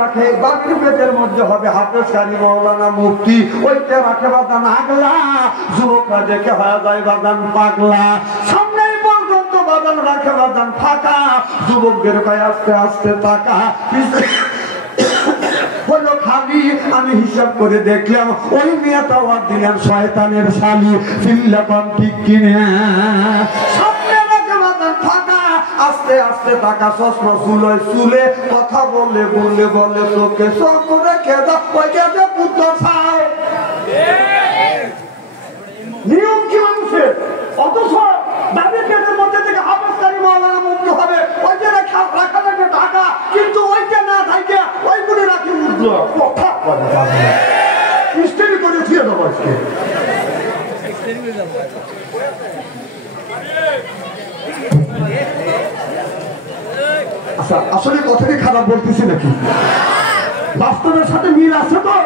রাখে বাকির পেটের মধ্যে হবে হাফেজ কারি মাওলানা মুফতি, ওইটা রাখে বাদান আগলা, যুবকরা দেখে হয়ে যায় বাদান পাগলা, সামনে পর্যন্ত বাদান রাখে বাদান ফাঁকা, যুবকদের কয় আস্তে আস্তে টাকা হলো খালি। আমি হিসাব করে দেখলাম ওই মেয়েটাও আর দিলেন শয়তানের শালি, চিল্লাপান ঠিক কিনে, সামনে রাখে বাদান ফাঁকা, আস্তে আস্তে টাকা, চশমা চুলোয় চুলে, কথা বলে বলে বলে চোখে চোখ রেখে দাও, ওই যে পুত্র ছাও নিয়ম কি মানুষের, অথচ দাবি পেটের মধ্যে থেকে হাফেজকারী মাওলানা মুক্ত হবে, ওই যে রাখা লাগবে টাকা, কিন্তু ওইটা না থাকে ওইগুলি রাখি উঠল কথা করে মিস্টেরি করে দিয়ে দেবো আজকে। আচ্ছা, আসলে কথাটি খারাপ বলতেছি নাকি? বাস্তবের সাথে মিল আছে তো?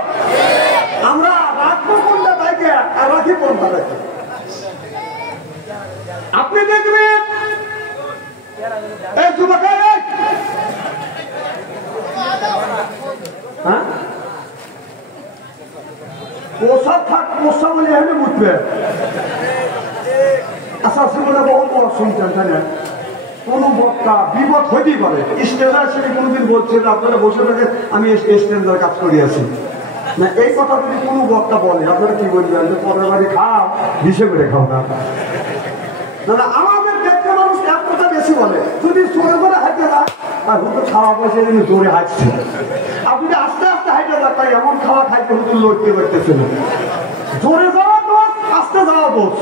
আমরা রাখবো কোনটা থাকে আর রাখি কোনটা থাকে। আপনি দেখবেন এই যুবক, হ্যাঁ পোশাক থাক, পোশাক বলে এখানে উঠবে। আচ্ছা, জীবনে বহু বড় শুনছেন, জানেন কোন বক্তা বিপদ হইতেই পারে, স্টেজার সে কোনদিন বলছে আপনারা বসে থেকে আমি স্টেন্ডার কাজ করিয়াছি না, এই কথা যদি কোন বক্তা বলে আপনারা কি বলবেন যে পরের বাড়ি খাও বিষে করে খাও না। না, আমাদের দেখতে মানুষ এক কথা বেশি বলে, যদি জোরে করে হাঁটতে যায় আর হুতো খাওয়া পয়সা জোরে হাঁটছে, আর যদি আস্তে আস্তে হাঁটে যায় তাই এমন খাওয়া খাইতে হুতো লড়তে পারতেছিল। জোরে যাওয়া দোষ, আস্তে যাওয়া দোষ।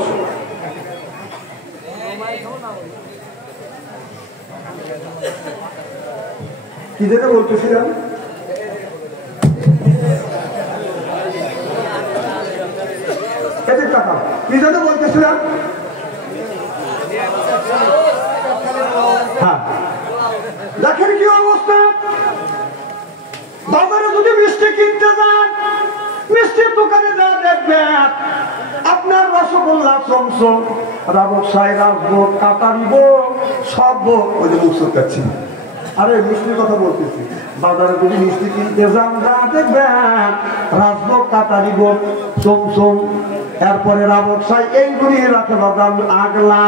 কি যেটা বলতেছিলাম, টাকা কি যেটা বলতেছিলাম, হ্যাঁ দেখেন কি অবস্থা। বাজারে যদি মিষ্টি কিনতে যান, মিষ্টির দোকানে যা দেখবেন আপনার রসগোল্লা, চমচম, রাবসাই, রাজভোগ, কাটারিব সব ওই যে মুখ চুকাচ্ছি। আরে মিষ্টির কথা বলতেছি, বাজারে যদি মিষ্টি কিনতে যান যা দেখবেন রাজভোগ, কাটারিব, চমচম, এরপরে রাবসাই, এইগুলি রাখে বাদাম আগলা।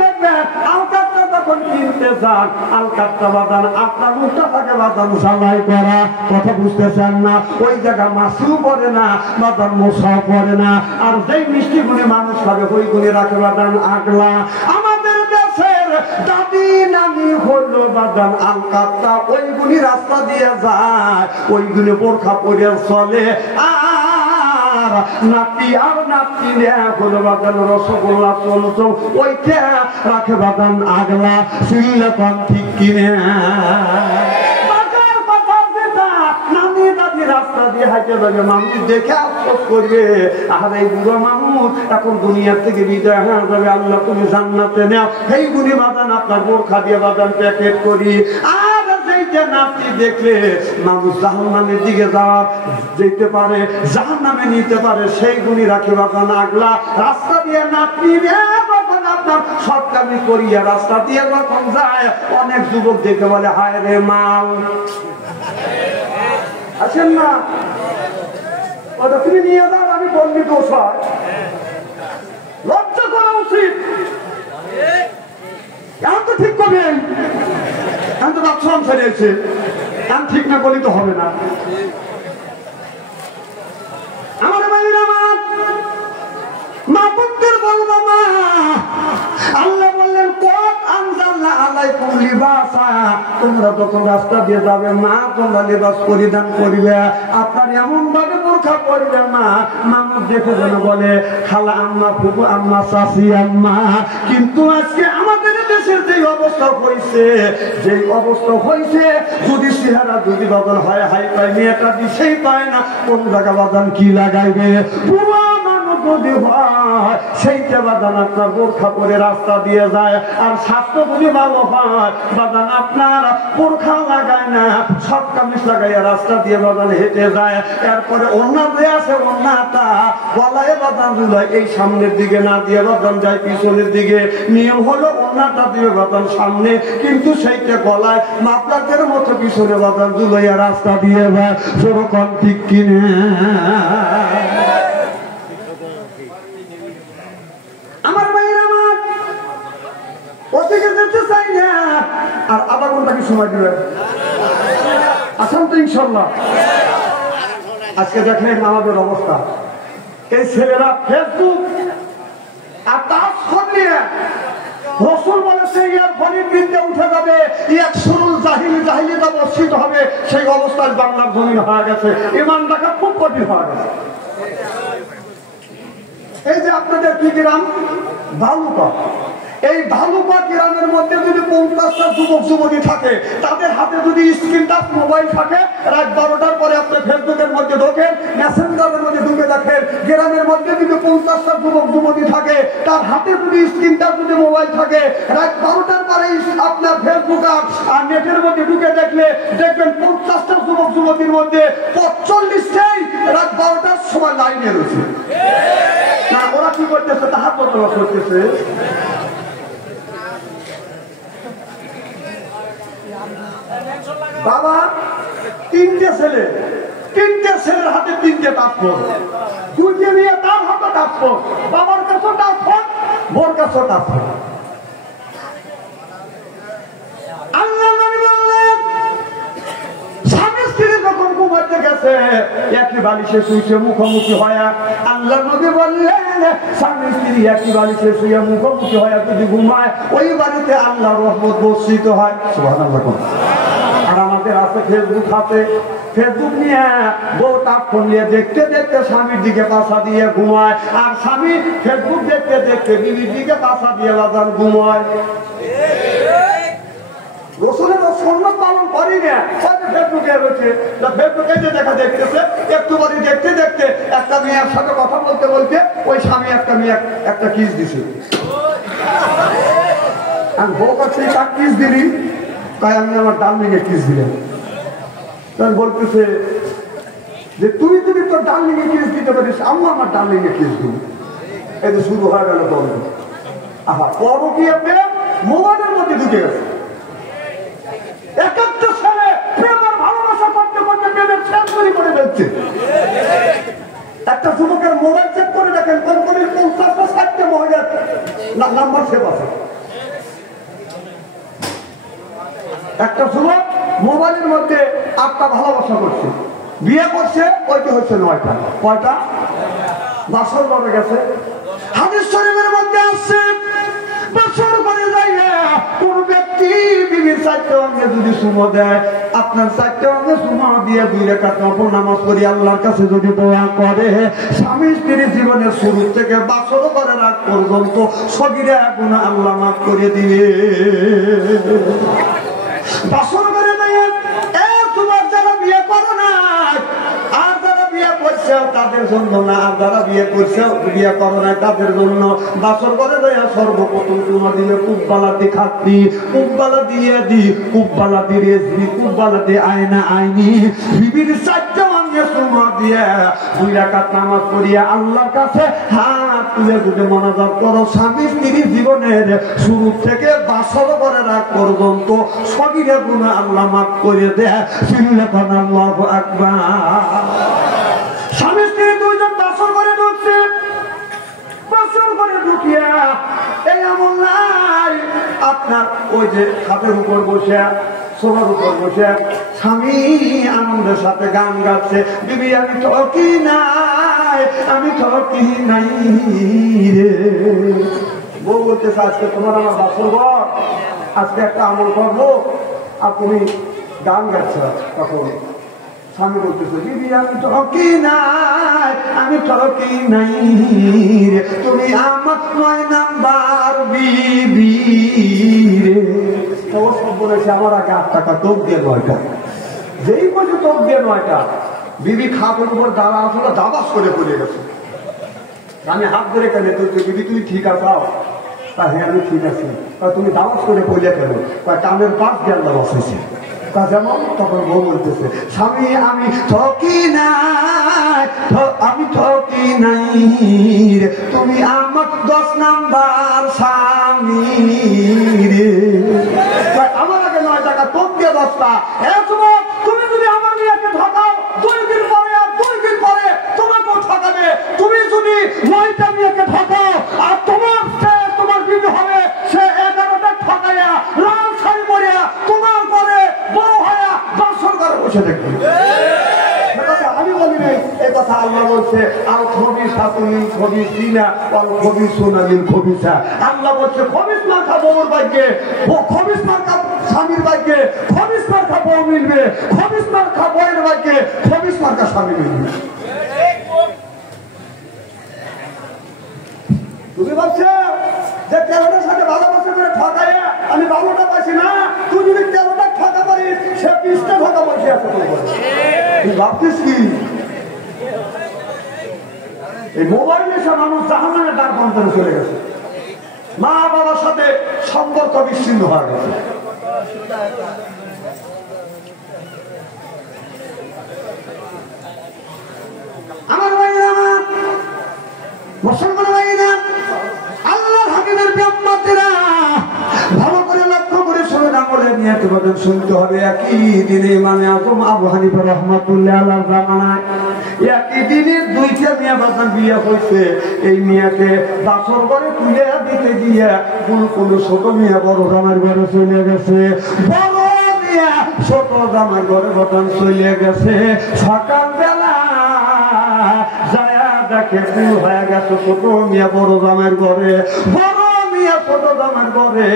দেখবেন আলকাতটা যখন কিনতে যান, আলকাতটা বাদান আপনার মুখটা থাকে বাদাম ঝালাই করা, কথা বুঝতেছেন না, ওই জায়গা মাছিও পড়ে না, বাদাম মশাও পড়ে না, আর যেই মিষ্টিগুলি মানুষ খাবে ওইগুলি রাখে বাদাম আগলা। আমাদের দেশের দাদি নানি হলো বাদাম আলকাতটা, ওইগুলি রাস্তা দিয়ে যায়, ওইগুলি বোরখা পরে চলে, নাতি আর নাতি হলো বাদান রসগোল্লা, চলচম, ওইটা রাখে বাদান আগলা, চিল্লাপান ঠিক কিনে। রাস্তা দিয়ে হাইতে যাবে, মানুষ দেখে আফসোস করবে, আর এই বুড়ো মানুষ এখন দুনিয়ার থেকে বিদায় হয়ে যাবে, আল্লাহ তুমি জান্নাতে নাও, এইগুলি বাদান আপনার বোরখা দিয়ে বাদান প্যাকেট করি। আর নাতি দেখলে মানুষ জাহান্নামের দিকে যাওয়া যেতে পারে, জাহান্নামে নিতে পারে, সেইগুলি রাখে বাদান আগলা। রাস্তা দিয়ে নাতি যখন আপনার সৎকামি করিয়া রাস্তা দিয়ে যখন যায়, অনেক যুবক দেখে বলে হায় রে মাল, আছেন না ওটা তুমি নিয়ে যান, আমি বললি দোষ হয়, লজ্জা করা উচিত। এখন তো ঠিক করবেন, এখন তো বাচ্চাম ছেড়েছে, এখন ঠিক না করলে তো হবে না। আমার বাড়ির আমার মা পুত্রের বলবো, মা আল্লাহ বললেন কত আনজালনা আলাইকুম লিবাসা, তোমরা যখন রাস্তা দিয়ে যাবে মা তোমরা লিবাস পরিধান করবে, আপনার এমন ভাবে বোরখা পরবে মা মানুষ দেখে যেন বলে খালা আম্মা, ফুফু আম্মা, চাচি আম্মা। কিন্তু আজকে আমাদের দেশের যে অবস্থা হয়েছে, যে অবস্থা হয়েছে, যদি চেহারা যদি বদল হয়, হাই পায় মেয়েটা দিশেই পায় না, কোন জায়গা বাদান কি লাগাইবে, বুড়া মানুষ যদি হয় হয় সেইটা বাদান আপনার বোরখা পরে রাস্তা দিয়ে যায়। আর স্বাস্থ্য যদি ভালো হয় বাদান আপনার বোরখা লাগায় না, সব কামিজ লাগাইয়া রাস্তা দিয়ে বাদান হেঁটে যায়। এরপরে ওন্না দিয়ে আসে, ওন্নাটা গলায় বাদান ঝুলায় এই সামনের দিকে না দিয়ে বাদান যায় পিছনের দিকে। নিয়ম হলো ওন্নাটা দিয়ে বাদান সামনে, কিন্তু সেইটা গলায় মাপলাকের মতো পিছনে বাদান ঝুলাইয়া রাস্তা দিয়ে যায়। সেরকম ঠিক কিনে আমার ভাইয়ের আমার ওদিকে যেতে চাই না। আর আধা ঘন্টা কি সময় দিবে? আসাম তো ইনশাল্লাহ। আজকে দেখেন আমাদের অবস্থা, এই ছেলেরা ফেসবুক আর তার নিয়ে রসুল বলেছে ইয়ার ফরিদ বিন্দে উঠে যাবে, ইয়ার শুরুল জাহিলি জাহিলিটা বর্ষিত হবে। সেই অবস্থায় বাংলার জমিন হয়ে গেছে, ইমান রাখা খুব কঠিন হয়ে গেছে। এই যে আপনাদের কি গ্রাম ভালুকা, এই ভালুকা গ্রামের মধ্যে যদি 50টা যুবক যুবতী থাকে, তাদের হাতে যদি স্ক্রিন টাচ মোবাইল থাকে, রাত 12টার পরে আপনি ফেসবুকের মধ্যে ঢোকেন, মেসেঞ্জারের মধ্যে ঢুকে দেখেন, গ্রামের মধ্যে যদি 50টা যুবক যুবতী থাকে, তার হাতে যদি স্ক্রিন টাচ যদি মোবাইল থাকে, রাত 12টার পরে আপনার ফেসবুক আর নেটের মধ্যে ঢুকে দেখলে দেখবেন 50টা যুবক যুবতীর মধ্যে 45টাই রাত 12টার সময় লাইনে রয়েছে। না, ওরা কি করতেছে? তাহার বদলা করতেছে। বাবা তিনটে ছেলে, তিনটে ছেলের হাতে তিনটে টাচফোন, দুইটে নিয়ে তার হাতে টাচফোন, বাবার কাছে টাচফোন, বোর কাছে টাচফোন। আল্লাহ নবী বললেন স্বামী স্ত্রী যখন ঘুমাতে গেছে একই বালিশে শুয়েছে মুখোমুখি হয়া, আল্লাহ নবী বললেন স্বামী স্ত্রী একই বালিশে শুয়ে মুখোমুখি হয়া যদি ঘুমায় ওই বাড়িতে আল্লাহর রহমত বর্ষিত হয়। সুবহানাল্লাহ। আর আমাদের আছে ফেসবুক হাতে, ফেসবুক নিয়ে বউ তার ফোন নিয়ে দেখতে দেখতে স্বামীর দিকে পাশা দিয়ে ঘুমায়, আর স্বামী ফেসবুক দেখতে দেখতে বিবির দিকে পাশা দিয়ে বাজান ঘুমায়। গোসলের সন্ন্যত পালন করি না, ফেসবুকে রয়েছে, ফেসবুকে যে দেখা দেখতেছে, একটু বাড়ি দেখতে দেখতে একটা মেয়ের সাথে কথা বলতে বলতে ওই স্বামী একটা মেয়ে একটা কিস দিছে। আমি বউ কাছে তার কিস দিলি, তাই আমি আমার ডার্লিংয়ে কিস দিলাম। তাই বলতেছে যে তুই যদি তোর ডার্লিংয়ে কিস দিতে পারিস, আমি আমার ডার্লিংয়ে কিস দিব। এই যে শুরু হয়ে গেল বন্ধ। আহা, পরকীয়া প্রেম মোবাইলের মধ্যে ঢুকে গেছে। একাত্তর সালে প্রেমের ভালোবাসা করতে করতে প্রেমের শেষ তৈরি করে ফেলছে। একটা যুবকের মোবাইল চেক করে দেখেন, কোন কোন 50-60টা মহিলার নাম্বার সেভ আছে। একটা যুবক মোবাইলের মধ্যে 8টা ভালোবাসা করছে, বিয়ে করছে, ওইটা হচ্ছে 9টা। কয়টা? 10 করে গেছে। হাদিস শরীফের মধ্যে আসছে বছর করে যাইয়া কোন ব্যক্তি বিবির 4টা অঙ্গে যদি সুমো দেয়, আপনার 4টা অঙ্গে সুমো দিয়ে 2 রাকাত নফল নামাজ পড়ি আল্লাহর কাছে যদি দোয়া করে, স্বামী স্ত্রীর জীবনের শুরু থেকে বছর করে রাত পর্যন্ত সগীরা গুনাহ আল্লাহ মাফ করে দিবে। বছর করে দেয়। তোমার যারা বিয়ে করো না আর যারা বিয়ে করছে তাদের জন্য না, আর যারা বিয়ে করছে বিয়ে করো না তাদের জন্য বছর করে দেয়। সর্বপ্রথম তোমার দিলে কুব্বালাতি খাতি, কুব্বালাতি দি, কুব্বালাতি রেজবি, কুব্বালাতি আয়না আইনি, বিবির 4টা অঙ্গে সুমা দিয়ে 2 রাকাত নামাজ পড়িয়া আল্লাহর কাছে হাত তুলে তুলে মোনাজাত করো। স্বামী স্ত্রী জীবনের শুরু থেকে বছর করে রাত পর্যন্ত সগীরা গুনাহ আল্লাহ মাফ করে দেয়। আল্লাহু আকবার। স্বামী স্ত্রী 2জন বছর করে ঢুকছে, বছর করে ঢুকিয়া এই আমল নাই আপনার ওই যে খাটের উপর বসে, সোফার উপর বসে স্বামী আনন্দের সাথে গান গাচ্ছে, বিবি আমি ঠকি নাই, আমি ঠকি নাই রে। বউ বলতেছে আজকে তোমার আমার বাসর ঘর, আজকে একটা আমল করবো, আর তুমি গান গাচ্ছে তখন স্বামী বলতেছে বিবি আমি ঠকি নাই, আমি ঠকি নাই রে, তুমি আমার 9 নাম্বার বিবি রে। খবর সব বলেছে আমার আগে 8 টাকা টোপ দিয়ে 9টা, যেই বলছে টোপ দিয়ে 9টা, বিবি খাটের উপর দাঁড়া আসলে দাবাস করে পড়ে গেছে। আমি হাত ধরে কেন যদি তুমি ঠিক আছো তা হ্যাঁ আমি ঠিক আছি, তুমি দাওয়াত করে বলে কেন কানের পাশ দিয়ে আল্লাহ বসেছে তা যেমন। তখন বউ বলতেছে স্বামী আমি ঠকি নাই, আমি ঠকি নাই রে, তুমি আমার 10 নাম্বার স্বামী রে। আমার আগে 9 টাকা তোর দিয়ে 10টা। তুমি যদি আমার মেয়েকে ঠকাও 2 দিন পরে আর 2 দিন পরে তোমাকেও ঠকাবে। তুমি যদি 9টা মেয়েকে ঠকাও আর তোমার বিবি হবে সে 11টা ঠকাইয়া লাল শাড়ি পরিয়া তোমার পরে বউ হইয়া দর্শন করে বসে থাকবে। আমি বলি নাই এ কথা, আল্লাহ বলছে আর খবিস হাতুনি খবিস দিনা আর খবিস সোনালিন খবিসা। আল্লাহ বলছে খবিস মার্কা বউর ভাগ্যে, খবিস মার্কা স্বামীর ভাগ্যে খবিস মার্কা বউ মিলবে, খবিস মার্কা বউয়ের ভাগ্যে খবিস মার্কা স্বামী মিলবে। তুমি ভাবছো যে 13টার সাথে ভালোবাসা করে ঠকাইয়া আমি 12টা পাইছি না, তুই যদি 13টা ঠকা পারিস সে 20টা ঠকা বসে আছে। তুই ভাবছিস কি এই মোবাইলে সব মানুষ জাহান্নামের দ্বার প্রান্তে চলে গেছে, মা বাবার সাথে সম্পর্ক বিচ্ছিন্ন হয়ে গেছে। আমার ভাইরা, মুসলমান ভাইরা, আল্লাহর হাবিবের বিম্মতেরা ভালো করে লক্ষ্য করে শুনুন, আমলের নিয়ত বদল শুনতে হবে। একই দিনে ইমামে আজম আবু হানিফা রাহমাতুল্লাহ আলাইহির জামানায় একই দিনে 2টা মেয়ে বাসার বিয়ে হয়েছে। এই মেয়েকে বাসর ঘরে তুলে দিতে গিয়ে কোনো ছোট মেয়ে বড় জামার ঘরে চলে গেছে, বড় মেয়ে ছোট জামার ঘরে বদল চলে গেছে। সকালবেলা দেখে ভুল হয়ে গেছে, ছোট মিয়া বড় জামের ঘরে, বড় মিয়া ছোট জামের ঘরে।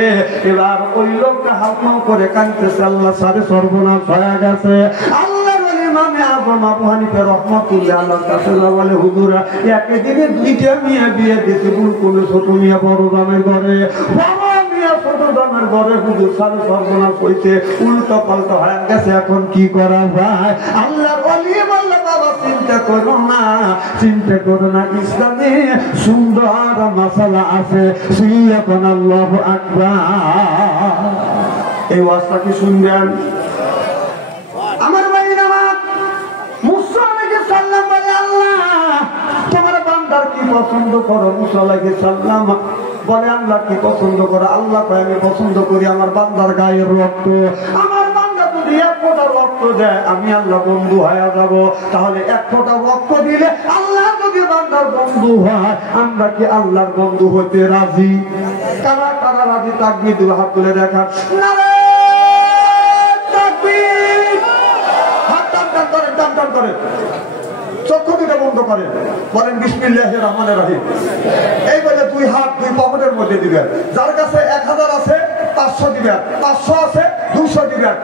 এবার ওই লোকটা হাত করে কাঁদতেছে, আল্লাহ সারে সর্বনাশ হয়ে গেছে। আল্লাহ ইমামে আজম আবু হানিফা রাহমাতুল্লাহ আলাইহির কাছে বলে হুজুরা একই দিনে 2টা মেয়ে বিয়ে দিতে, কোনো ছোট মিয়া বড় জামের ঘরে, বড় মিয়া ছোট জামের ঘরে। হুজুর সারে সর্বনাশ হয়েছে, উল্টো পাল্টা হয়ে গেছে, এখন কি করা যায়? আল্লাহ বলি বললে বাবা চিন্তা করো না, চিন্তা করো না, ইসলামে সুন্দর মাসালা আছে। এখন আল্লাহু আকবার, এই ওয়াজটা কি শুনবেন? আমার ভাইরা, মুসা আলাইহিস সালাম বলে আল্লাহ তোমার বান্দার কি পছন্দ করো? মুসা আলাইহিস সালাম বলে আল্লাহ কি পছন্দ করো? আল্লাহ কয় আমি পছন্দ করি আমার বান্দার গায়ের রক্ত। আমার বান্দা যদি 1 ফোঁটা রক্ত দেয় আমি আল্লাহ বন্ধু হয়ে যাব। তাহলে 1 ফোঁটা রক্ত দিলে আল্লাহ যদি বান্দার বন্ধু হয়, আমরা কি আল্লাহর বন্ধু হতে রাজি? কারা কারা রাজি? তাকবীর দিয়ে হাত তুলে দেখান। চক্ষু দুটো বন্ধ করেন, বলেন বিসমিল্লাহির রহমানির রহিম। এই বলে 2 হাত 2 পকেটের মধ্যে দিবেন। যার কাছে 1000 আছে 500 দিবেন, 500 আছে 200 দিবেন।